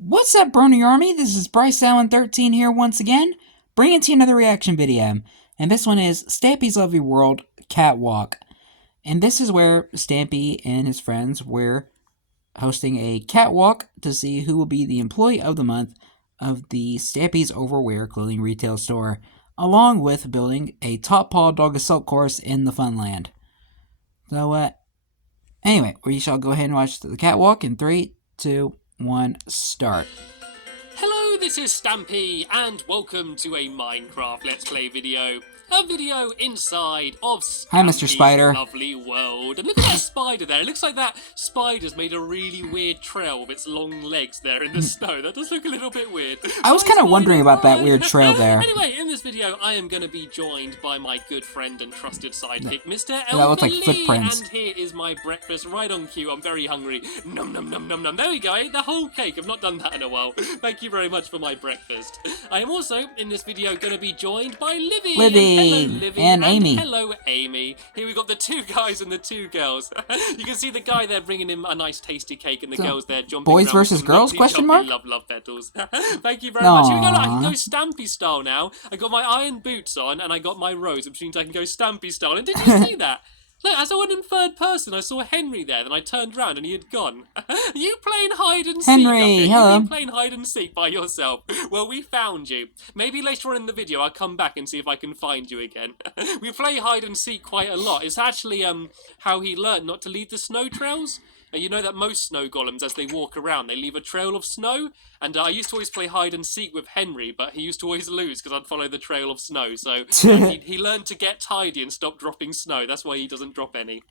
What's up, Brony Army? This is BryceAllen13 here once again, bringing to you another reaction video. And this one is Stampy's Lovely World Catwalk. And this is where Stampy and his friends were hosting a catwalk to see who will be the Employee of the Month of the Stampy's Overwear clothing retail store, along with building a top paw dog assault course in the Funland. So, anyway, we shall go ahead and watch the catwalk in 3, 2, 1, start. Hello, this is Stampy, and welcome to a Minecraft Let's Play video. A video inside of Stampy's Hi, Mr. Spider. Lovely World. And look at that spider there. It looks like that spider's made a really weird trail with its long legs there in the snow. That does look a little bit weird. I was kind of wondering about that weird trail there. Anyway, in this video, I am going to be joined by my good friend and trusted sidekick, Mr. That looks like Elderly, footprints. and here is my breakfast right on cue. I'm very hungry. Nom nom nom nom nom. There we go. I ate the whole cake. I've not done that in a while. Thank you very much for my breakfast. I am also, in this video, going to be joined by Livy. Livy. Hello, Livy. And Amy. Hello, Amy. Here we got the two guys and the two girls. You can see the guy there bringing him a nice tasty cake, and the girls there jumping boys around versus with girls? lovely, Question mark? Love petals. Thank you very much. Here we go. Look, I can go Aww. Stampy style now. I got my iron boots on, and I got my rose, which means I can go Stampy style. And did you see that? Look, as I went in third person, I saw Henry there, then I turned around and he had gone. You playing hide and seek? Henry, hello. You've been playing hide and seek by yourself. Well, we found you. Maybe later on in the video I'll come back and see if I can find you again. We play hide and seek quite a lot. It's actually how he learned not to leave the snow trails. And you know that most snow golems, as they walk around, they leave a trail of snow. And I used to always play hide and seek with Henry, but he used to always lose because I'd follow the trail of snow. So he learned to get tidy and stop dropping snow. That's why he doesn't drop any.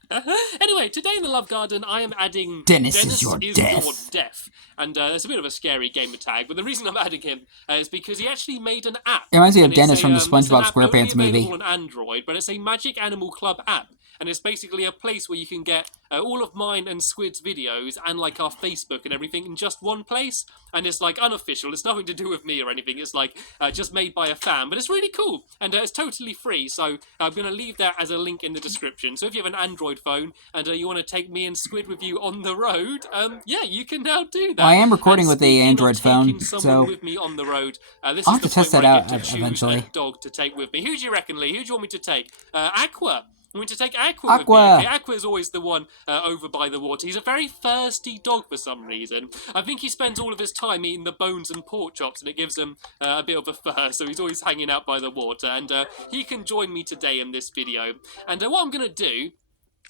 Anyway, today in the Love Garden, I am adding Dennis is your death. And there's a bit of a scary gamer tag, but the reason I'm adding him is because he actually made an app. It reminds me of And Dennis it's from the it's an SpongeBob app SquarePants only movie. available on Android, but it's a Magic Animal Club app. And it's basically a place where you can get all of mine and Squid's videos and like our Facebook and everything in just one place. And it's like unofficial. It's nothing to do with me or anything. It's like just made by a fan. But it's really cool. And it's totally free. So I'm going to leave that as a link in the description. So if you have an Android phone and you want to take me and Squid with you on the road, yeah, you can now do that. Well, I am recording And with a speaking of Android phone, taking someone so with me on the road, this I'll is have to the test point that where I out get to choose eventually. a dog to take with me. Who do you reckon, Lee? Who do you want me to take? Aqua. I'm going to take Aqua with me. Aqua. Okay, Aqua is always the one over by the water. He's a very thirsty dog for some reason. I think he spends all of his time eating the bones and pork chops, and it gives him a bit of a thirst, so he's always hanging out by the water. And he can join me today in this video. And what I'm going to do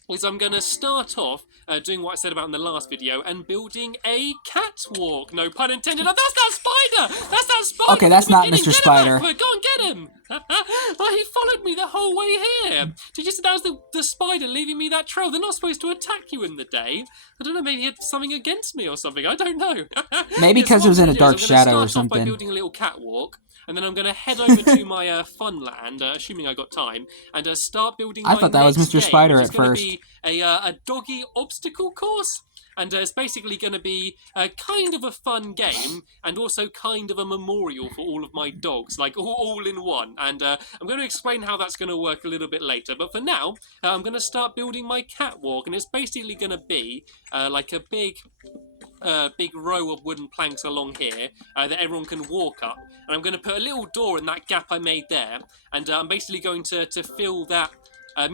is I'm going to start off doing what I said about in the last video and building a catwalk. No pun intended. Oh, that's that spider! That's that spider! Okay, that's not Mr. Mr. Spider. Go and get him! Well, he followed me the whole way here. Did you see that was the spider leaving me that trail? They're not supposed to attack you in the day. I don't know, maybe he had something against me or something. I don't know. Maybe because it was in a dark shadow or I'm start off by something. building a little catwalk. And then I'm going to head over to my fun land, assuming I got time, and start building my I thought that was next Mr. game, Spider which is at gonna first. Be a doggy obstacle course. And it's basically going to be kind of a fun game and also kind of a memorial for all of my dogs, like all in one. And I'm going to explain how that's going to work a little bit later. But for now, I'm going to start building my catwalk. And it's basically going to be like a big row of wooden planks along here that everyone can walk up. And I'm going to put a little door in that gap I made there. And I'm basically going to fill that.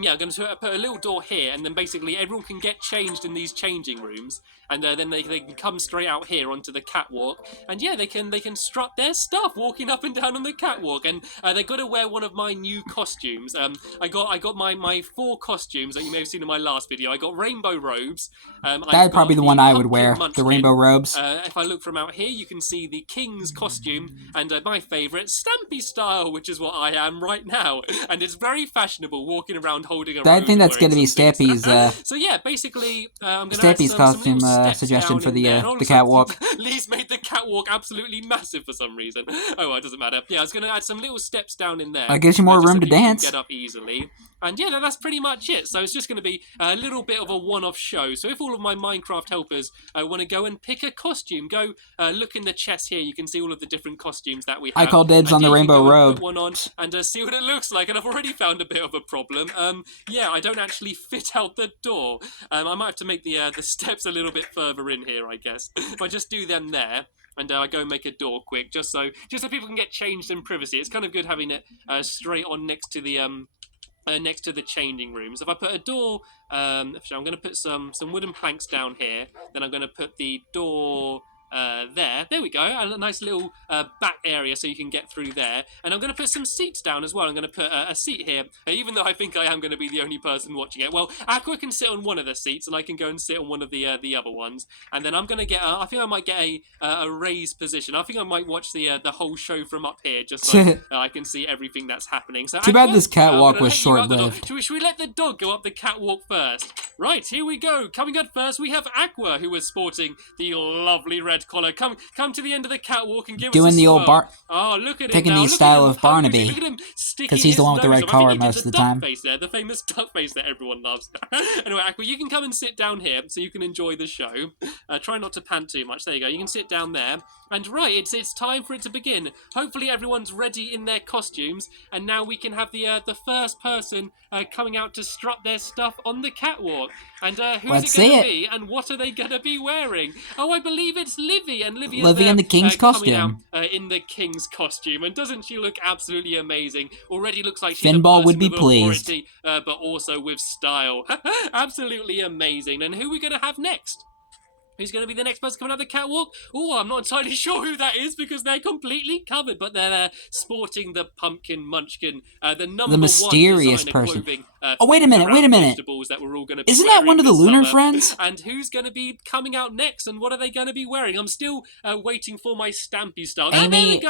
Yeah, I'm going to put a little door here, and then basically everyone can get changed in these changing rooms, and then they can come straight out here onto the catwalk, and yeah, they can strut their stuff walking up and down on the catwalk, and they've got to wear one of my new costumes. I got my 4 costumes that you may have seen in my last video. I got rainbow robes. That'd probably be the one I would wear, the rainbow robes. If I look from out here, you can see the king's costume, and my favourite, Stampy style, which is what I am right now, and it's very fashionable walking around holding a rose. I think that's going to be Stampy's. So yeah, basically, I'm going to Stampy's add costume some little steps suggestion down for in there. And the also, catwalk. Lee's made the catwalk absolutely massive for some reason. Oh, well, it doesn't matter. Yeah, I was going to add some little steps down in there. It gives you more just room so to people can dance. Get up easily. And yeah, that's pretty much it. So it's just going to be a little bit of a one-off show. So if all of my Minecraft helpers want to go and pick a costume, go look in the chest here. You can see all of the different costumes that we have. I call dibs on the rainbow robe. Put one on and see what it looks like. And I've already found a bit of a problem. Yeah, I don't actually fit out the door. I might have to make the steps a little bit further in here, I guess. If I just do them there. And I go and make a door quick, just so people can get changed in privacy. It's kind of good having it straight on next to the changing rooms. If I put a door, I'm going to put some wooden planks down here. Then I'm going to put the door there. There we go. A nice little back area so you can get through there. And I'm going to put some seats down as well. I'm going to put a seat here, even though I think I am going to be the only person watching it. Well, Aqua can sit on one of the seats, and I can go and sit on one of the other ones. And then I'm going to get. I think I might get a raised position. I think I might watch the whole show from up here, just so I can see everything that's happening. So too bad this catwalk was short-lived. Should we let the dog go up the catwalk first? Right, here we go. Coming up first, we have Aqua, who is sporting the lovely red collar. Come to the end of the catwalk and give us a doing the old Oh, look at taking it now. the style of Barnaby, because he's the one with the red collar most of the time. Face there, the famous duck face that everyone loves. Anyway, Aqua, you can come and sit down here so you can enjoy the show. Try not to pant too much. There you go. You can sit down there. And right, it's time for it to begin. Hopefully everyone's ready in their costumes, and now we can have the first person coming out to strut their stuff on the catwalk. And who's it going to be, and what are they going to be wearing? Oh, I believe it's Livy, and Livy in the king's costume. In the king's costume, and doesn't she look absolutely amazing? Already looks like she's Finball would be pleased, but also with style. Absolutely amazing. And who are we going to have next? Who's going to be the next person coming out the catwalk? Oh, I'm not entirely sure who that is because they're completely covered, but they're sporting the pumpkin munchkin, the mysterious person. Clothing, oh, wait a minute. That we're all gonna be Isn't that one of the Lunar summer. Friends? And who's going to be coming out next, and what are they going to be wearing? I'm still waiting for my Stampy style. Amy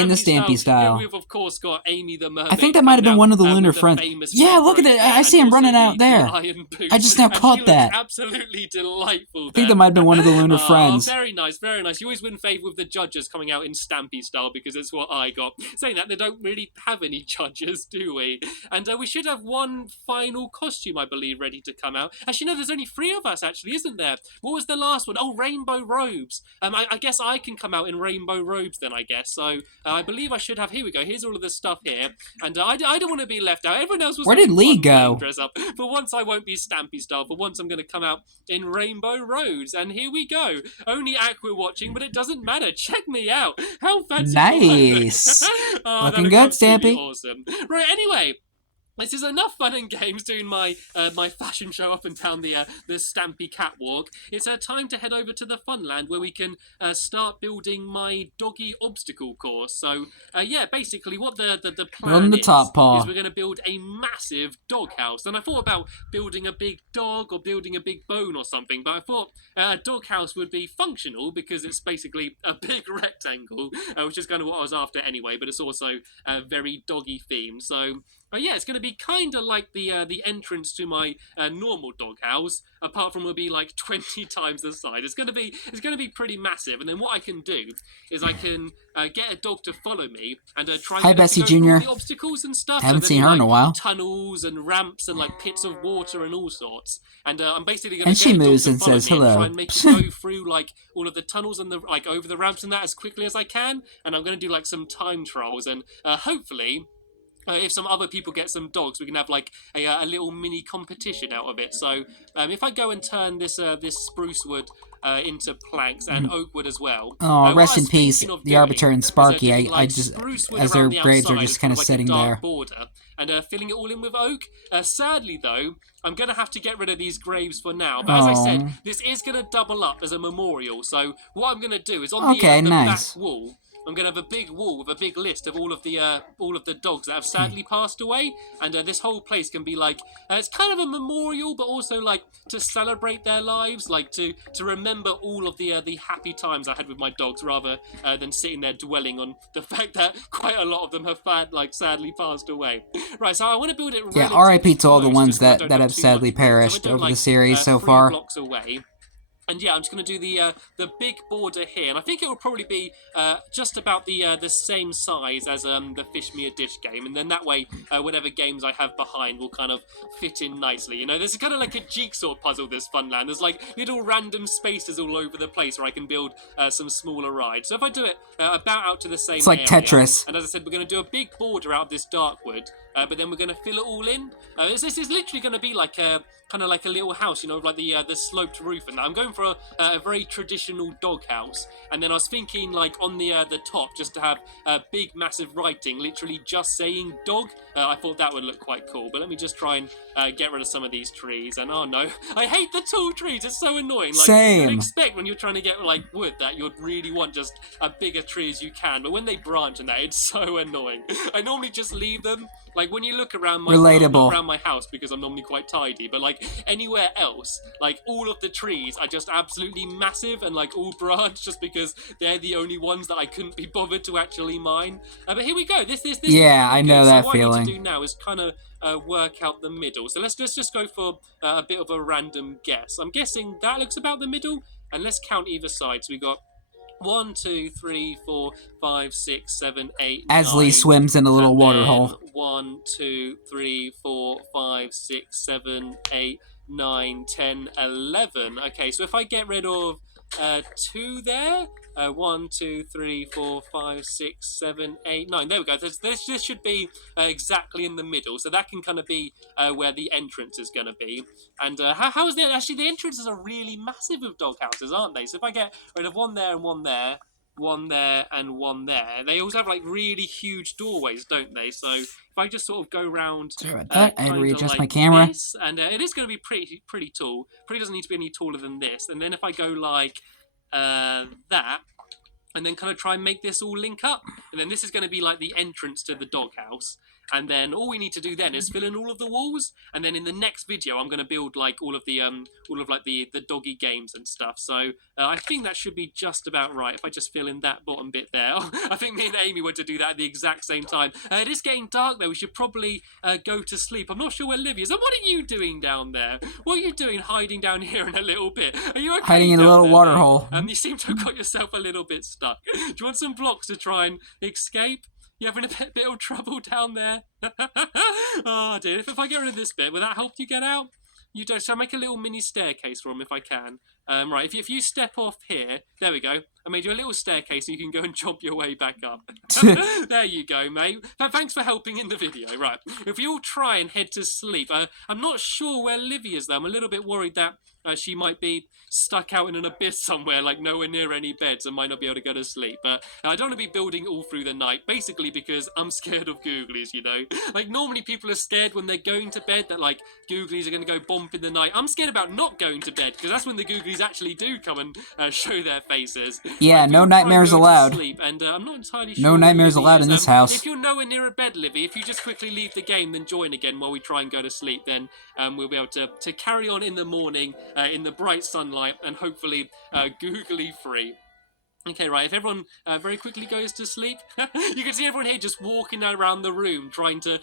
in the Stampy style. We've, of course, got Amy the mermaid. I think that might have been one of the Lunar Friends. Yeah, look at it. I see him running out there. I just now caught that. Absolutely delightful. I think that might have been one of the Lunar Friends. Very nice, very nice. You always win favour with the judges coming out in Stampy style because it's what I got. Saying that, they don't really have any judges, do we? And we should have one final costume, I believe, ready to come out. Actually, no, there's only 3 of us, actually, isn't there? What was the last one? Oh, rainbow robes. I guess I can come out in rainbow robes then, I guess. So I believe I should have... Here we go. Here's all of the stuff here. And I don't want to be left out. Everyone else was... Where did Lee go? Dress up. For once, I won't be Stampy style. For once, I'm going to come out in rainbow robes. And here we go. Only Aqua watching, but it doesn't matter. Check me out. How fancy. Nice. Looking good, Stampy. Awesome. Right, anyway. This is enough fun and games doing my my fashion show up and down the Stampy catwalk. It's time to head over to the Funland where we can start building my doggy obstacle course. So yeah, basically what the plan is we're going to build a massive dog house. And I thought about building a big dog or building a big bone or something, but I thought a dog house would be functional because it's basically a big rectangle, which is kind of what I was after anyway. But it's also very doggy themed. So. Yeah, it's going to be kind of like the entrance to my normal doghouse, apart from it'll be like 20 times the size. It's going to be pretty massive. And then what I can do is I can get a dog to follow me and try and Bessie go Jr. through the obstacles and stuff. Haven't seen her in a while. Tunnels and ramps and like pits of water and all sorts. And I'm basically going to she moves and says hello. Try and make it go through like all of the tunnels and the like over the ramps and that as quickly as I can. And I'm going to do like some time trials and hopefully. If some other people get some dogs, we can have like a little mini competition out of it. So if I go and turn this spruce wood into planks and oak wood as well. Oh, rest in peace, the Arbiter and Sparky. I just, as their graves are just kind of sitting there. Border, and filling it all in with oak. Sadly, though, I'm going to have to get rid of these graves for now. But as I said, this is going to double up as a memorial. So what I'm going to do is on the back wall, I'm going to have a big wall with a big list of all of the dogs that have sadly passed away, and this whole place can be like it's kind of a memorial, but also like to celebrate their lives, like to remember all of the happy times I had with my dogs, rather than sitting there dwelling on the fact that quite a lot of them have sadly passed away. Right, so I want to build it. Yeah, R.I.P. to all the ones that have sadly perished over the series so far. Blocks away. And yeah, I'm just going to do the big border here, and I think it will probably be just about the same size as the Fish Me a Dish game, and then that way, whatever games I have behind will kind of fit in nicely. You know, there's kind of like a jigsaw puzzle. This Funland, there's like little random spaces all over the place where I can build some smaller rides. So if I do it about out to the same It's like area, Tetris. and as I said, we're going to do a big border out of this dark wood, but then we're going to fill it all in. This is literally going to be like a kind of like a little house, you know, like the sloped roof and that. I'm going for a very traditional dog house, and then I was thinking like on the top just to have big massive writing, literally just saying dog. I thought that would look quite cool. But let me just try and get rid of some of these trees. And oh no, I hate the tall trees. It's so annoying. Like, Same. you'd expect when you're trying to get like wood that you'd really want just a bigger tree as you can, but when they branch and that, it's so annoying. I normally just leave them. Like when you look around my Relatable. not around my house because I'm normally quite tidy, but like anywhere else, like all of the trees are just absolutely massive and like all branch just because they're the only ones that I couldn't be bothered to actually mine. But here we go. This Yeah, I know that so feeling. What I need to do now is kind of work out the middle. So let's just go for a bit of a random guess. I'm guessing that looks about the middle, and let's count either side. So we got 1, 2, 3, 4, 5, 6, 7, 8, As 9. Lee swims in a little And water then hole. 1, 2, 3, 4, 5, 6, 7, 8, 9, 10, 11. Okay, so if I get rid of 2 there, 1, 2, 3, 4, 5, 6, 7, 8, 9. There we go. This should be exactly in the middle. So that can kind of be where the entrance is going to be. And how is it? Actually, the entrances are really massive of dog houses, aren't they? So if I get rid of one there and one there, one there and one there, they also have like really huge doorways, don't they? So if I just sort of go round, Sorry about that. I had to readjust like my camera. this, and it is going to be pretty tall. Probably doesn't need to be any taller than this. And then if I go like that, and then kind of try and make this all link up, and then this is going to be like the entrance to the doghouse. And then all we need to do then is fill in all of the walls, and then in the next video I'm going to build like all of the doggy games and stuff. So I think that should be just about right if I just fill in that bottom bit there. I think me and Amy were to do that at the exact same time. It is getting dark though. We should probably go to sleep. I'm not sure where Liv is. And what are you doing down there? What are you doing hiding down here in a little bit? Are you okay? Hiding in a little water hole. You seem to have got yourself a little bit stuck. Do you want some blocks to try and escape? You having a bit of trouble down there? Oh dear, if I get rid of this bit, will that help you get out? You don't. So I make a little mini staircase for him if I can. Right, if you step off here, there we go. I made you a little staircase so you can go and jump your way back up. There you go, mate. Thanks for helping in the video. Right, if you all try and head to sleep, I'm not sure where Livy is though. I'm a little bit worried that she might be stuck out in an abyss somewhere, like nowhere near any beds, and might not be able to go to sleep. But I don't want to be building all through the night, basically because I'm scared of googlies, you know? Like, normally people are scared when they're going to bed that, like, googlies are going to go bump in the night. I'm scared about not going to bed, because that's when the googlies actually do come and show their faces. Yeah, no nightmares allowed. Sleep, and I'm not entirely sure. No nightmares allowed in this house. If you're nowhere near a bed, Livy, if you just quickly leave the game, then join again while we try and go to sleep, then we'll be able to carry on in the morning in the bright sunlight and hopefully googly free. Okay, right, if everyone very quickly goes to sleep, you can see everyone here just walking around the room trying to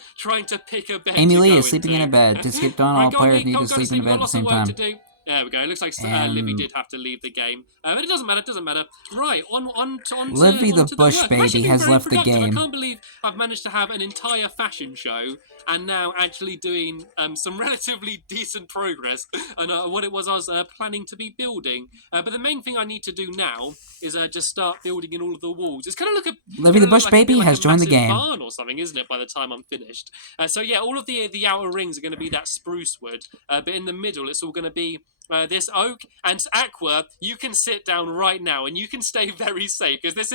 pick a bed. Amy Lee is sleeping in a bed. To skip on, all players need to sleep in a bed at the same time. There we go. It looks like Livy did have to leave the game. But it doesn't matter. Right, on Livy the Bush work. Baby has left the game. I can't believe I've managed to have an entire fashion show and now actually doing some relatively decent progress on what it was I was planning to be building. But the main thing I need to do now is just start building in all of the walls. It's kind of like Livy the Bush Baby has joined the game. Barn or something, isn't it? By the time I'm finished. So yeah, all of the outer rings are going to be that spruce wood, but in the middle it's all going to be this oak. And Aqua, you can sit down right now and you can stay very safe, because this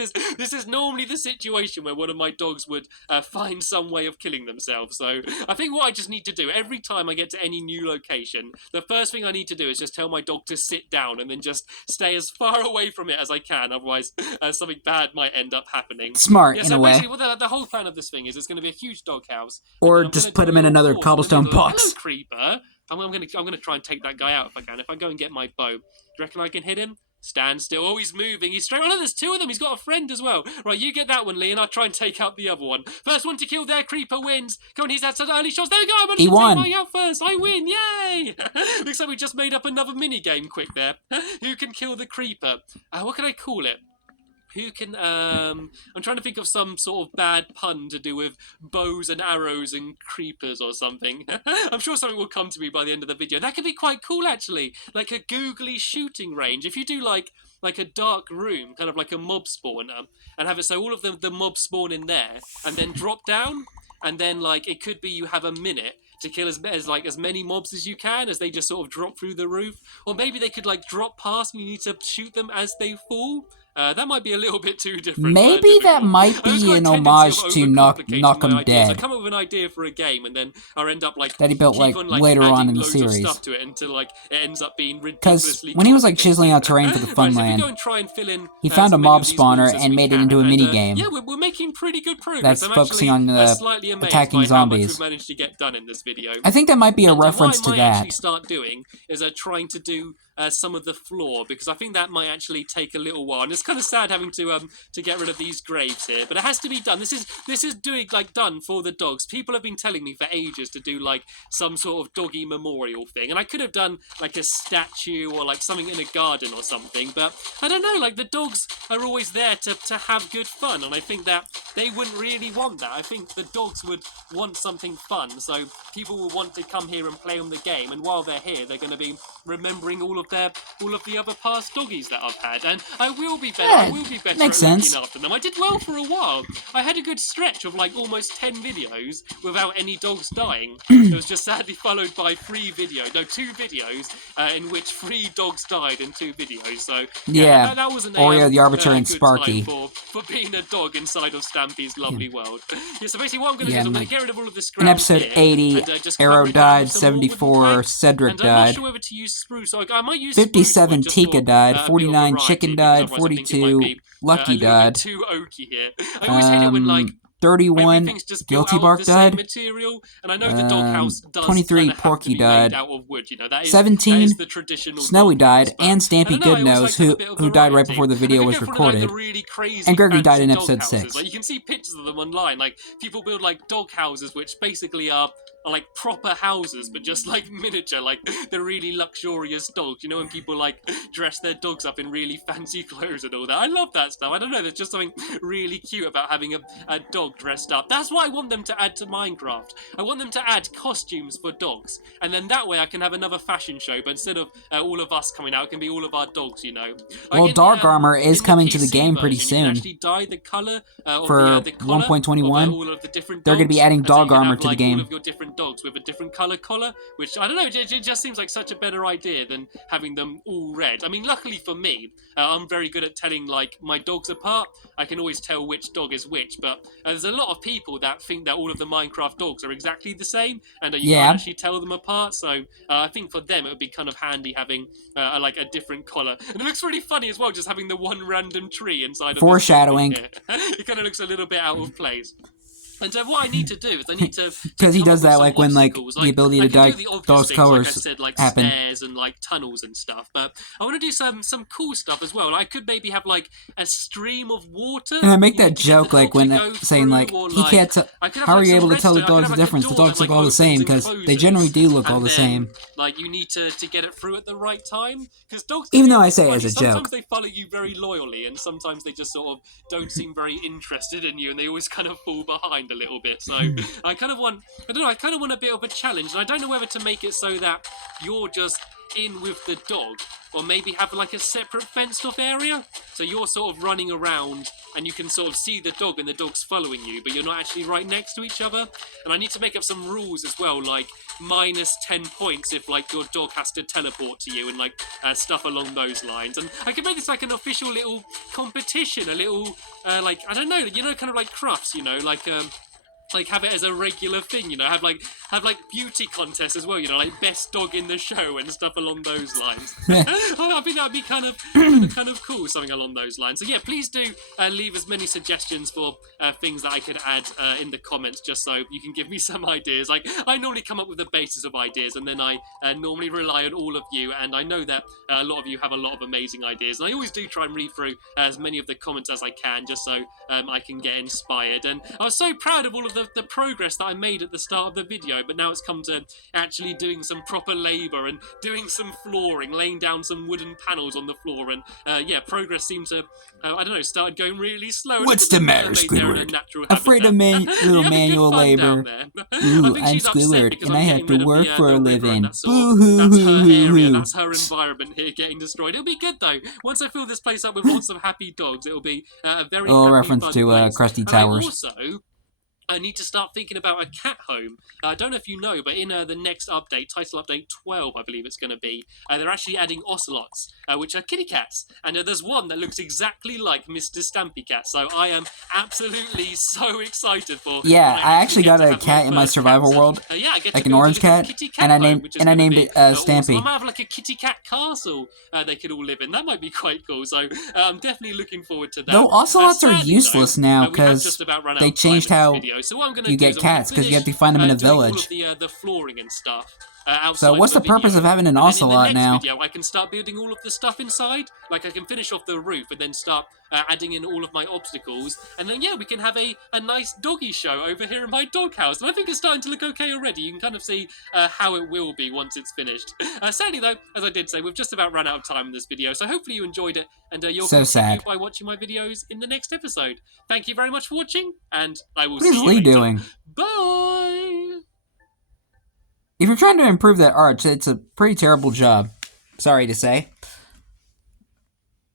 is normally the situation where one of my dogs would find some way of killing themselves. So I think what I just need to do every time I get to any new location, the first thing I need to do is just tell my dog to sit down and then just stay as far away from it as I can. Otherwise something bad might end up happening. Smart, in a way. Well, the whole plan of this thing is it's going to be a huge dog house, or just put him in another cobblestone box. Hello, creeper. I'm gonna try and take that guy out if I can. If I go and get my bow, do you reckon I can hit him? Stand still. Oh, he's moving. He's straight. Oh, look, there's two of them. He's got a friend as well. Right, you get that one, Lee, and I'll try and take out the other one. First one to kill their creeper wins. Come on, he's had some early shots. There we go. I managed to take mine out first. I win. Yay! Looks like we just made up another mini game quick there. Who can kill the creeper? What can I call it? Who can, I'm trying to think of some sort of bad pun to do with bows and arrows and creepers or something. I'm sure something will come to me by the end of the video. That could be quite cool, actually. Like a googly shooting range. If you do, like a dark room, kind of like a mob spawner, and have it so all of the mobs spawn in there, and then drop down, and then, like, it could be you have a minute to kill as many mobs as you can as they just sort of drop through the roof. Or maybe they could, like, drop past and you need to shoot them as they fall. That might be a little bit too different. Maybe that might be an homage to Knock 'Em Dead. I come up with an idea for a game, and then I end up like that he built like later on in the series. Stuff to it until like it ends up being ridiculously. Because when he was like chiseling out terrain for the Funland, he found a mob spawner and made it into a mini game. Yeah, we're making pretty good progress. That's focusing on attacking zombies. We've managed to get done in this video. I think that might be a reference to that. What I might actually that. start doing is trying to do some of the floor, because I think that might actually take a little while, and it's kind of sad having to get rid of these graves here, but it has to be done. This is doing like done for the dogs. People have been telling me for ages to do like some sort of doggy memorial thing, and I could have done like a statue or like something in a garden or something, but I don't know, like the dogs are always there to have good fun, and I think that they wouldn't really want that. I think the dogs would want something fun, so people will want to come here and play on the game, and while they're here, they're going to be remembering all of the other past doggies that I've had, and I will be better. Yeah, I will be better makes at looking sense. after them. I did well for a while. I had a good stretch of like almost 10 videos without any dogs dying. It was just sadly followed by 2 videos in which 3 dogs died in 2 videos. So yeah, that wasn't Oreo the Arbiter and good Sparky time for being a dog inside of Stampy's lovely world. Yeah, so basically what I'm going to do is I'm going like, to get rid of all of this in ground episode here, 80, and, just Arrow cover it down died, with some more wooden 74, planks. Cedric And I'm died, not sure whether to use spruce. So I might use 57 spruce, but Tika just died, for, 49 a bit of Chicken variety, died, because otherwise I think it 42 might be, Lucky a little died, bit too oaky here. I always hate it when like 31 everything's just built Guilty out Bark of the same died, material, and I know the doghouse does 23 kind of have Porky to be died, made out of wood. You know, that is 17 is the traditional Snowy doghouse, died, but and I Stampy don't know, I always Goodnose, like to have a bit of who died right variety. before the video I was think for, like, recorded, the really crazy, and Gregory died in fancy episode doghouses, 6. Like, you can see pictures of them online. Like people build like dog houses, which basically are like proper houses, but just like miniature, like the really luxurious dogs. You know, when people like dress their dogs up in really fancy clothes and all that. I love that stuff. I don't know, there's just something really cute about having a dog dressed up. That's what I want them to add to Minecraft. I want them to add costumes for dogs, and then that way I can have another fashion show, but instead of all of us coming out, it can be all of our dogs, you know. Well, Like Dark Armor is in coming to the PC game pretty version, you can soon. actually dye the colour For the collar 1.21, of, all of the different they're going to be dogs, adding and so you dog can armor have, to the like, game. all of your different dogs with a different colour collar, which I don't know, it just seems like such a better idea than having them all red. I mean, luckily for me, I'm very good at telling like my dogs apart. I can always tell which dog is which, but there's a lot of people that think that all of the Minecraft dogs are exactly the same, and you can't actually tell them apart. So I think for them it would be kind of handy having like a different collar, and it looks really funny as well, just having the one random tree inside of Foreshadowing. it kind of looks a little bit out of place. And what I need to do is I need to because he does that like when like the ability to dye dogs' colors like I said, like happen. stairs and like tunnels and stuff. But I want to do some cool stuff as well. I could maybe have like a stream of water. And I make that joke like when saying like he can't. How are you able to tell the dogs the difference? The dogs look all the same because they generally do look all the same. Like you need to get it through at the right time, because dogs. Even though I say it as a joke, sometimes they follow you very loyally, and sometimes they just sort of don't seem very interested in you, and they always kind of fall behind a little bit. So I kind of want a bit of a challenge, and I don't know whether to make it so that you're just in with the dog, or maybe have like a separate fenced off area, so you're sort of running around and you can sort of see the dog and the dog's following you, but you're not actually right next to each other. And I need to make up some rules as well, like minus 10 points if like your dog has to teleport to you, and like stuff along those lines. And I can make this like an official little competition, a little like, I don't know, you know, kind of like crafts, you know, like like have it as a regular thing, you know, have like beauty contests as well, you know, like best dog in the show and stuff along those lines. I think that'd be kind of cool, something along those lines. So yeah, please do leave as many suggestions for things that I could add in the comments, just so you can give me some ideas. Like I normally come up with the basis of ideas, and then I normally rely on all of you, and I know that a lot of you have a lot of amazing ideas, and I always do try and read through as many of the comments as I can, just so I can get inspired. And I was so proud of all of the progress that I made at the start of the video, but now it's come to actually doing some proper labour and doing some flooring, laying down some wooden panels on the floor, and yeah, progress seemed to, I don't know, started going really slow. What's the matter, Squidward? Afraid of little manual labor. Ooh, I'm Squidward, and I have to work for a living. Boo-hoo-hoo-hoo-hoo. That's her area, that's her environment here getting destroyed. It'll be good though. Once I fill this place up with lots of happy dogs, it'll be a very happy, reference fun to place. Krusty And Towers. I need to start thinking about a cat home. I don't know if you know, but in the next update, title update 12, I believe it's going to be, they're actually adding ocelots, which are kitty cats. And there's one that looks exactly like Mr. Stampy Cat. So I am absolutely so excited for. Yeah, I actually got a cat in my survival world, yeah, I get like to an build orange a little cat, kitty and I home, named which is gonna it be awesome. Stampy. I might have like a kitty cat castle they could all live in. That might be quite cool. So I'm definitely looking forward to that. Though ocelots are Sadly, useless though, now we have because just about run out they of time changed in this how video. So what I'm gonna you do get is I'm gonna cats, because you have to finish, find them in a doing all village. of the flooring and stuff. Outside So what's the purpose of having an ocelot in the next now? video, I can start building all of the stuff inside. Like I can finish off the roof and then start adding in all of my obstacles, and then yeah, we can have a nice doggy show over here in my doghouse. And I think it's starting to look okay already. You can kind of see how it will be once it's finished. Sadly though, as I did say, we've just about run out of time in this video. So hopefully you enjoyed it, and you'll So continue sad. by watching my videos in the next episode. Thank you very much for watching, and I will What see is you Lee later. doing? Bye. If you're trying to improve that arch, it's a pretty terrible job. Sorry to say.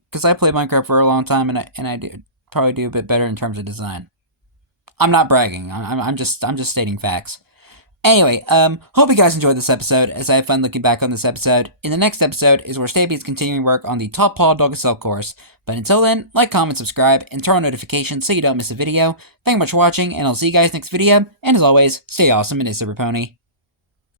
Because I played Minecraft for a long time, and I probably do a bit better in terms of design. I'm not bragging. I'm just stating facts. Anyway, hope you guys enjoyed this episode, as I had fun looking back on this episode. In the next episode is where Stampy is continuing work on the Top Paw Dog Assault course. But until then, like, comment, subscribe, and turn on notifications so you don't miss a video. Thank you much for watching, and I'll see you guys next video. And as always, stay awesome and it's a pony.